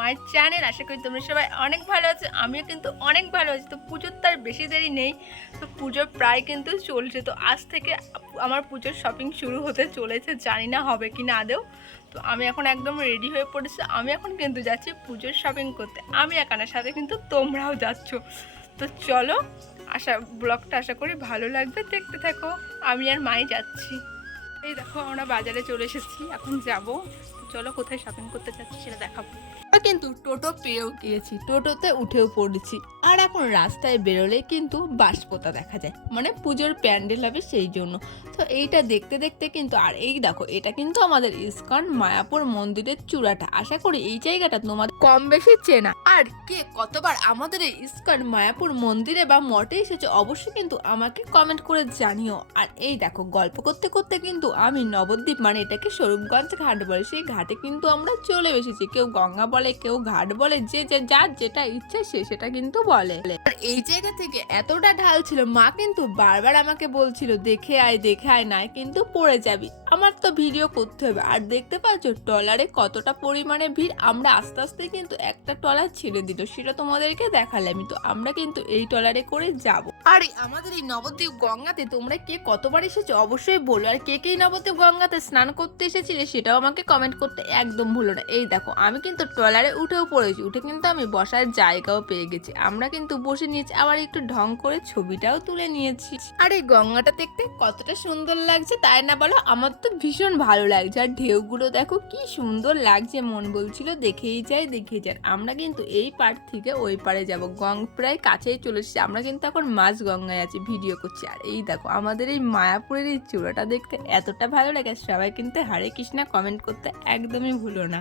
মাই channel. আশা করি তোমরা সবাই অনেক ভালো আছো, আমিও কিন্তু অনেক ভালো আছি। তো পুজোর তার বেশি দেরি নেই, তো পুজোর প্রায় কিন্তু চলছে। তো আজ থেকে আমার পুজোর শপিং শুরু হতে চলেছে, জানি না হবে কি না আদেও তো আমি এখন একদম রেডি হয়ে পড়েছি। আমি এখন কিন্তু যাচ্ছি পুজোর শপিং করতে। আমি একানার সাথে কিন্তু তোমরাও যাচ্ছ। তো চলো, আশা ব্লগটা আশা করি ভালো লাগবে। দেখতে থাকো, আমি আর মাই যাচ্ছি। এই দেখো, আমরা বাজারে চলে এসেছি। এখন যাব। চলো কোথায় শপিং করতে যাচ্ছি সেটা দেখাবো। কিন্তু টোটো পেয়েও গিয়েছি। টোটোতে উঠেও পড়েছি। আর এখন রাস্তায় বেরোলে কিন্তু বাসপোতা দেখা যায়। মানে পুজোর প্যান্ডেল হবে সেই জন্য। তো এইটা দেখতে দেখতে কিন্তু, আর এই দেখো, এটা কিন্তু আমাদের ইস্কন মায়াপুর মন্দিরের চূড়াটা। আশা করি এই জায়গাটা তোমাদের কম বেশি চেনা। আর কে কতবার আমাদের এই ইস্কন মায়াপুর মন্দিরে বা মঠে এসেছে অবশ্যই কিন্তু আমাকে কমেন্ট করে জানিও। আর এই দেখো, গল্প করতে করতে কিন্তু আমি নবদ্বীপ মানে এটাকে স্বরূপগঞ্জ ঘাট বলে, সেই ঘাটে কিন্তু আমরা চলে এসেছি। কেউ গঙ্গা বলে কেউ ঘাট বলে, যে যে যার যেটা ইচ্ছে সে সেটা কিন্তু বলে। আর এই জায়গা থেকে এতটা ঢাল ছিল, মা কিন্তু বারবার আমাকে বলছিল, দেখে আয় দেখে আয় নাই কিন্তু পড়ে যাবি। আমার তো ভিডিও করতে হবে। আর দেখতে পাচ্ছ, ট্রলারে কতটা পরিমাণে ভিড়? আমরা আস্তে আস্তে কিন্তু একটা ট্রলার ছেড়ে দিল। সেটা তোমাদেরকে দেখালাম। তো আমরা কিন্তু এই ট্রলারে করে যাব। আরে, আমাদের এই নবদ্বীপ গঙ্গাতে তোমরা কে কতবার এসেছ? অবশ্যই বলো। আর কে কে নবদ্বীপ গঙ্গাতে স্নান করতে এসেছিলে সেটাও আমাকে কমেন্ট করতে একদম ভুলো না। এই দেখো, আমি কিন্তু ট্রলারে উঠেও পড়েছি। উঠে কিন্তু আমি বসার জায়গাও পেয়ে গেছি। আমরা কিন্তু বসে নিয়েছি। আবার একটু ঢং করে ছবিটাও তুলে নিয়েছি। আর এই গঙ্গাটা দেখতে কতটা সুন্দর লাগছে, তাই না বলো? আমার তো ভীষণ ভালো লাগছে। আর ঢেউগুলো দেখো কি সুন্দর লাগছে, মন বলছিল দেখেই যাই দেখেই যাই। আমরা কিন্তু এই পার থেকে ওই পারে যাব। গং প্রায় কাছেই চলে এসেছি। আমরা কিন্তু এখন মাছ গঙ্গায় আছি, ভিডিও করছি। আর এই দেখো, আমাদের এই মায়াপুরের এই চূড়াটা দেখতে এতটা ভালো লাগে, সবাই কিন্তু হরে কৃষ্ণা কমেন্ট করতে একদমই ভুলো না।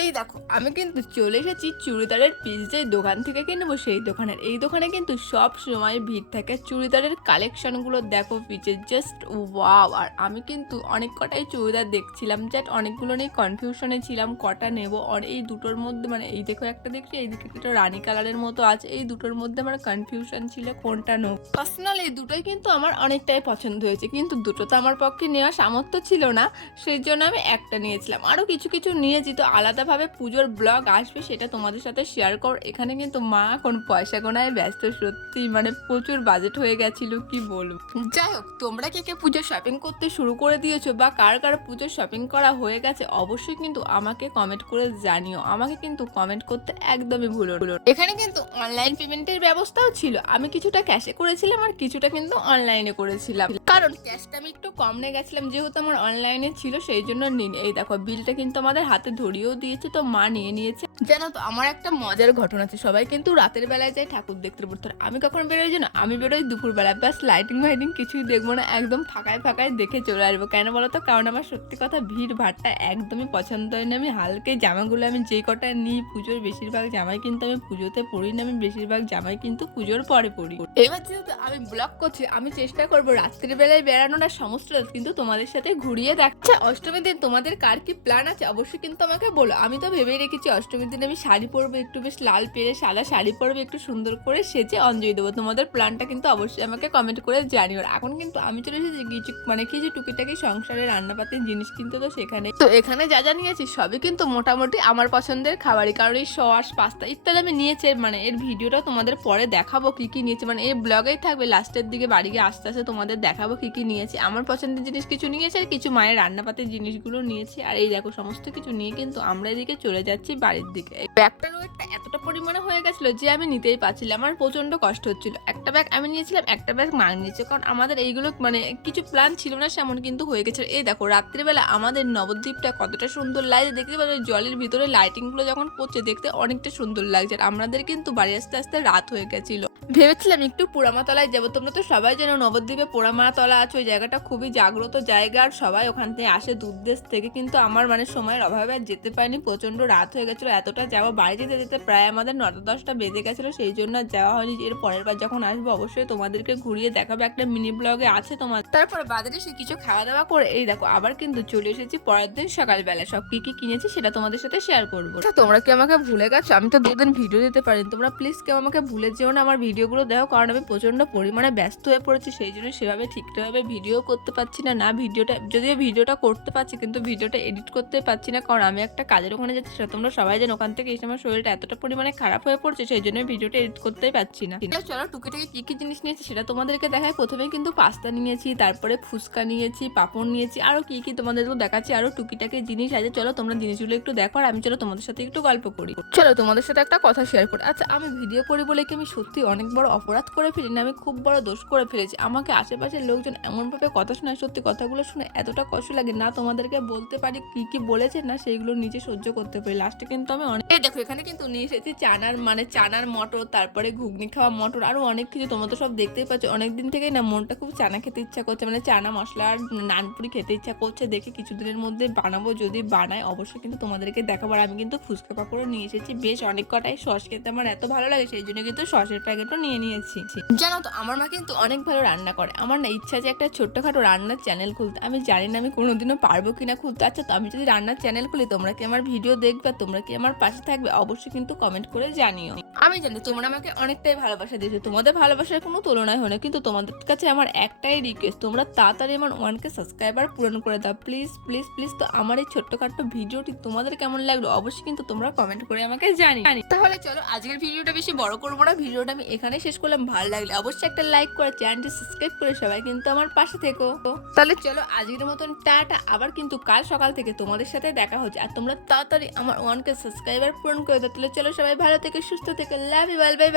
এই দেখো, আমি কিন্তু চলে এসেছি চুড়িদারের পিস যে দোকান থেকে কিনবো সেই দোকানের। এই দোকানে কিন্তু সব সময় ভিড় থাকে। চুড়িদারের কালেকশনগুলো দেখো পিচে জাস্ট ওয়াও আর আমি কিন্তু অনেক কটাই চুড়িদার দেখছিলাম জাস্ট অনেকগুলো নিয়ে কনফিউশনে ছিলাম, কটা নেব? আর এই দুটোর মধ্যে মানে এই দেখো একটা দেখছি, এই দিকে একটা রানী কালারের মতো আছে। এই দুটোর মধ্যে আমার কনফিউশন ছিল কোনটা নেব। পার্সোনাল এই দুটোই কিন্তু আমার অনেকটাই পছন্দ হয়েছে। কিন্তু দুটো তো আমার পক্ষে নেওয়া সামর্থ্য ছিল না, সেই জন্য আমি একটা নিয়েছিলাম। আরও কিছু কিছু নিয়েছি, তো আলাদাভাবে পুজোর ব্লগ আসবে সেটা তোমাদের সাথে শেয়ার কর। এখানে কিন্তু মা এখন পয়সা গোনায় ব্যস্ত, সত্যি মানে প্রচুর বাজেট হয়ে গেছিল, কি বলব? যাই হোক, তোমরা কে কে পুজোর শপিং করতে শুরু করে দিয়েছ বা কার কার পুজোর শপিং করা হয়ে গেছে, অবশ্যই কিন্তু আমাকে কমেন্ট করে জানিও। আমাকে কিন্তু কমেন্ট করতে একদমই ভুলো। এখানে কিন্তু অনলাইন পেমেন্টের ব্যবস্থাও ছিল। আমি কিছুটা ক্যাশে করেছিলাম আর কিছুটা কিন্তু অনলাইনে করেছিলাম। কারণ ক্যাশটা আমি একটু কম নিয়ে গেছিলাম, যেহেতু আমার অনলাইনে ছিল, সেই জন্য নিন এই দেখো বিলটা কিন্তু আমাদের হাতে ধরিয়েও দিয়েছে তো মা নিয়ে নিয়েছে। জানো তো আমার একটা মজার ঘটনা আছে। সবাই কিন্তু রাতের বেলায় যায় ঠাকুর দেখতে পড়তে আমি কখন বেরোই জানো? আমি বেরোই দুপুরবেলা ব্যাস লাইটিং ফাইটিং কিছুই দেখব না। একদম ফাঁকায় ফাঁকায় দেখে চলে আসব। কেন বলো তো? কারণ আমার সত্যি কথা ভিড় ভাড়টা একদমই পছন্দ হয় না। আমি হালকে জামাগুলো আমি যেই কটা নিই পুজোর বেশিরভাগ জামাই কিন্তু আমি পুজোতে পড়ি না। আমি বেশিরভাগ জামাই কিন্তু পুজোর পরে পড়ি এবার যেহেতু আমি ব্লগ করছি আমি চেষ্টা করব রাত্রির বেলায় বেড়ানোটা সমস্ত কিন্তু তোমাদের সাথে ঘুরিয়ে দেখছে অষ্টমীর দিন তোমাদের কার কি প্ল্যান আছে? অবশ্যই কিন্তু আমাকে বলো। আমি তো ভেবেই রেখেছি অষ্টমীর দিন আমি শাড়ি পরবো, একটু বেশ লাল পেরে সাদা শাড়ি পরবো, একটু সুন্দর করে সেজে অঞ্জলি দেবো। তোমাদের প্ল্যানটা কিন্তু অবশ্যই আমাকে কমেন্ট করে জানিও। এখন কিন্তু আমি চলে এসেছি কিছু মানে কিছু টুকিটাকি সংসারের রান্নাপাতির জিনিস কিন্তু, তো সেখানে। তো এখানে যা যা নিয়েছি সবই কিন্তু মোটামুটি আমার পছন্দের খাবারই। কারণ এই সস, পাস্তা ইত্যাদি আমি নিয়েছি মানে এর ভিডিওটা তোমাদের পরে দেখাবো কি কি নিয়েছি। মানে এই ব্লগেই থাকবে লাস্টের দিকে বাড়ি গিয়ে আস্তে আস্তে তোমাদের দেখাবো কি কি নিয়েছি। আমার পছন্দের জিনিস কিছু নিয়েছে আর কিছু মায়ের রান্নাপাতির জিনিসগুলো নিয়েছি। আর এই দেখো, সমস্ত কিছু নিয়ে কিন্তু আমরা এদিকে চলে যাচ্ছি বাড়ির দিকে। ব্যাগটার ওয়েটটা এতটা পরিমাণে হয়ে গেছিল যে আমি নিতেই পারছিলাম, আমার প্রচণ্ড কষ্ট হচ্ছিল। একটা ব্যাগ আমি নিয়েছিলাম, একটা ব্যাগ মা নিয়েছে, কারণ আমাদের এইগুলো মানে কিছু প্ল্যান ছিল না, সেমন কিন্তু হয়ে গেছে। এই দেখো, রাত্রিবেলা আমাদের নবদ্বীপটা কতটা সুন্দর লাগছে, দেখতে পাচ্ছ জলের ভিতরে লাইটিংগুলো যখন পড়ছে, দেখতে অনেকটা সুন্দর লাগছে। আর আমাদের কিন্তু বাড়ি আসতে আসতে রাত হয়ে গেছিল। ভেবেছিলাম একটু পোড়ামাতলায় যাব। তোমরা তো সবাই জানো নবদ্বীপে পোড়ামাতলা আছে, ওই জায়গাটা খুবই জাগ্রত জায়গা। আর সবাই ওখান থেকে আসে দূর দেশ থেকে, কিন্তু আমার মানে সময়ের অভাবে যেতে পারিনি প্রচণ্ড রাত হয়ে গেছিল এতটা যাওয়া বাড়ি যেতে যেতে প্রায় আমাদের নটা দশটা বেজে গেছিল সেই জন্য যাওয়া হয়নি এর পরের বার যখন আসব অবশ্যই তোমাদেরকে ঘুরিয়ে দেখাবো একটা মিনি ব্লগে আছে তোমার। তারপরে বাজারে সে কিছু খাওয়া দাওয়া করে এই দেখো আবার কিন্তু চলে এসেছি পরের দিন সকালবেলা। সব কি কি কিনেছি সেটা তোমাদের সাথে শেয়ার করব। আচ্ছা, তোমরা কি আমাকে ভুলে গেছো? আমি তো দুদিন ভিডিও দিতে পারিনি। তোমরা প্লিজ কেউ আমাকে ভুলে যেও না আমার ভিডিওগুলো দেখো কারণ আমি প্রচণ্ড পরিমাণে ব্যস্ত হয়ে পড়েছি সেই জন্য সেভাবে ঠিকঠাকভাবে ভিডিও করতে পারছি না। না ভিডিওটা যদিও ভিডিওটা করতে পারছি কিন্তু ভিডিওটা এডিট করতে পারছি না কারণ আমি একটা কাজ কাজের ওখানে যাচ্ছি সেটা তোমরা সবাই জানো ওখান থেকে এসে আমার শরীরটা এতটা পরিমাণে খারাপ হয়ে পড়ছে, সেই জন্য ভিডিওটা এডিট করতেই পারছি না। চলো টুকিটাকি কি কি জিনিস নিয়েছি সেটা তোমাদেরকে দেখায় প্রথমে কিন্তু পাস্তা নিয়েছি, তারপরে ফুচকা নিয়েছি, পাপড় নিয়েছি, আরও কি কি তোমাদেরকে দেখাচ্ছি, আরও টুকিটাকি জিনিস আছে। চলো তোমরা জিনিসগুলো একটু দেখো আর আমি চলো তোমাদের সাথে একটু গল্প করি। চলো তোমাদের সাথে একটা কথা শেয়ার করি। আচ্ছা আমি ভিডিও করি বলে কি আমি সত্যি অনেক বড় অপরাধ করে ফেলি না আমি খুব বড় দোষ করে ফেলেছি। আমাকে আশেপাশের লোকজন এমনভাবে কথা শোনায়, সত্যি কথাগুলো শুনে এতটা কষ্ট লাগে, না তোমাদেরকে বলতে পারি কি কি বলেছে, না সেইগুলো নিজে সহ্য করতে পারি। লাস্টে কিন্তু আমি অনেক দেখো, এখানে কিন্তু নিয়ে এসেছি চানার মানে চানার মটর, তারপরে ঘুগনি খাওয়া মটর, আরও অনেক কিছু তোমরা তো সব দেখতেই পাচ্ছ। অনেক দিন থেকেই না, মনটা খুব চানা খেতে ইচ্ছা করছে মানে চানা মশলা আর নানপুরি খেতে ইচ্ছা করছে। দেখে কিছুদিনের মধ্যে বানাবো, যদি বানাই, অবশ্যই কিন্তু তোমাদেরকে দেখাবো। আর আমি কিন্তু ফুচকা পাপড়ও নিয়ে এসেছি। বেশ অনেক কটাই সস খেতে আমার এত ভালো লাগে, সেই জন্য কিন্তু সসের প্যাকেটও নিয়ে নিয়েছি। জানো তো, আমার মা কিন্তু অনেক ভালো রান্না করে। আমার না ইচ্ছা যে একটা ছোট্টখাটো রান্নার চ্যানেল খুলতে। আমি জানি না আমি কোনোদিনও পারব কিনা খুলতে। আচ্ছা তো আমি যদি রান্নার চ্যানেল খুলি, তোমরা কি আমার ভিডিও দেখবে, তোমরা কি আমার পাশে থাকবে, অবশ্যই কিন্তু কমেন্ট করে জানিও। আমি জানি তোমরা আমাকে অনেকটাই ভালোবাসা দিয়েছ, তোমাদের ভালোবাসার কোনো তুলনায় হয় না, কিন্তু তোমাদের কাছে আমার একটাই রিকোয়েস্ট তোমরা তাড়াতাড়ি আমার ওয়ানকে সাবস্ক্রাইবার পূরণ করে দাও প্লিজ প্লিজ প্লিজ তো আমার এই ছোট্টখাট্ট ভিডিওটি তোমাদের কেমন লাগল, অবশ্যই কিন্তু তোমরা কমেন্ট করে আমাকে জানি তাহলে চলো, আজকের ভিডিওটা বেশি বড় করব না, ভিডিওটা আমি এখানে শেষ করলাম, ভালো লাগলে অবশ্যই একটা লাইক করে চ্যানেলটি সাবস্ক্রাইব করে সবাই কিন্তু আমার পাশে থেকো। তাহলে চলো, আজকের মতন টাটা, আবার কিন্তু কাল সকাল থেকে তোমাদের সাথে দেখা হচ্ছে, আর তোমরা তাড়াতাড়ি আমার ওয়ানকে সাবস্ক্রাইবার পূরণ করে দাও। তাহলে চলো সবাই ভালো থেকে সুস্থ থেকে লাভ বাই বাই